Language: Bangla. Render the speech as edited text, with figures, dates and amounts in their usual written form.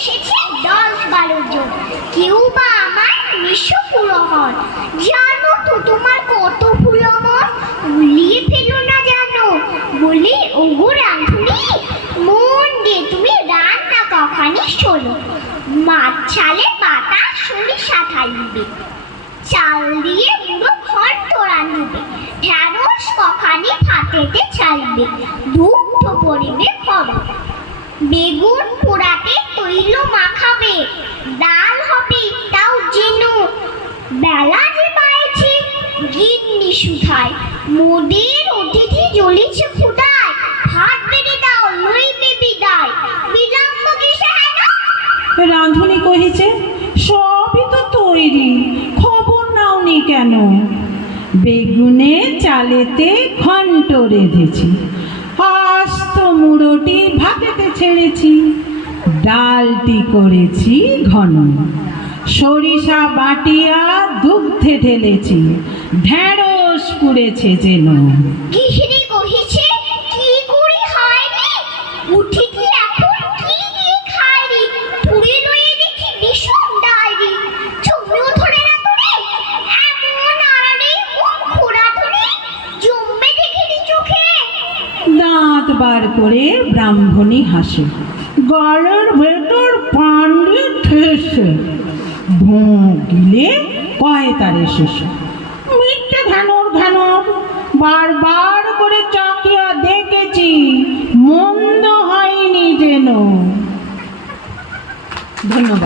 এসেছে 10-12 জন, কেউ বা আমার নিঃস্ব পুরোহর। জানো তো তোমার কত ফুলো মন, উলিয়ে ফেলো না জানো বলে। ওগো রাঁধুনি, মন দিয়ে তুমি রান্না কখানি শোনো। মাছ ছালে পাতা সরিষা ঢালিবে, চাল দিয়ে মুড়ো ঘন্ট রাঁধিবে, ঢেঁড়স কখানি ভাতেতে ছাড়িবে, দুগ্ধ করিবে করো, বেগুন পোড়াতে তৈল মাখাবে, ডাল হবে তাও জেনো। বেলা যে বাড়ছে গিন্নি সুধায়, মোদের অতিথি জ্বলিছে ক্ষুধায়, ভাত বেড়ে দাও লইবে বিদায়, বিলম্ব কিসে হেন? রাঁধুনি কহিছে, সবই তো তৈরি, খবর নাওনি কেন? বেগুনে চালেতে ঘন্ট রেঁধেছি, আস্ত মুড়োটি ভাতেতে ছেড়েছি, ডালটি করেছি ঘন, সরিষা বাটিয়া দুগ্ধে ঢেলেছি, ঢেঁড়স পুড়েছে যেন। গৃহিণী কহিছে, কি করি হয় রে, উঠি কি এখন কি দিয়ে খাই রে, পুড়ে লয়ে দেখি বিষম ডায়েরি, চুমিও ধরে না তোরে, এমন আড়ালে মুখ খোড়া ধরে, জমবে দেখিনি চোখে। দাঁত বার করে ব্রাহ্মণী হাসে, গলের ভেতর পান্ডে ঠেসে, ভোঁ গিলে কয় তারে শেষে, মিথ্যে ধানর ধানর, বারবার করে চাকিয়া দেখেছি, মন্দ হয়নি যেন। ধন্যবাদ।